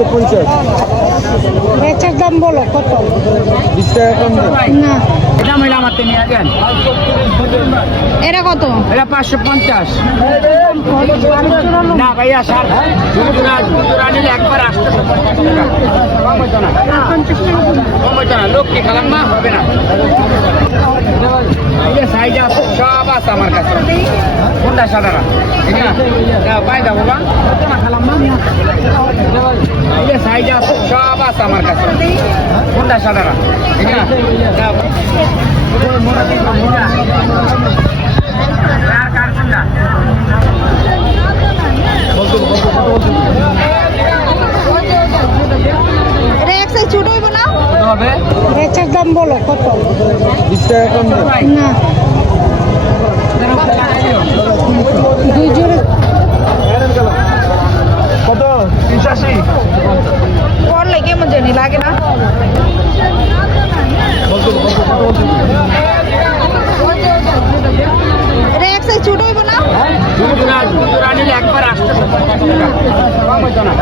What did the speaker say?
550। বেচার দাম বলো কত? 20 টাকা কম দেন। না এটা মহিলা মারতে নিয়ে দেন। এটা কত? এটা 550। না ভাইয়া স্যার দুজোড়া নিলে একবার 850 টাকা কম হইতো না, কম হইতো না। লোক কি খালাম না হবে না। এই যে সাইজ আছে সব আছে আমার কাছে। কোনটা সাদারা ঠিক না? পাই যাবো বা খালাম না। এই যে সাইজ আছে সব আছে আমার কাছে। কোনটা সাদারা ঠিক না? এটা এক সাইজ ছোট হইব না? হবে বেচার দাম বলো কত? 20 টাকা কম দেন। না দুই জোড়া কত? 85। করলে কেমন জানি লাগে না? এটা এক সাইজ ছোট হইব না? দুজোড়া নিলে একবার 850 টাকা কম হইতো না।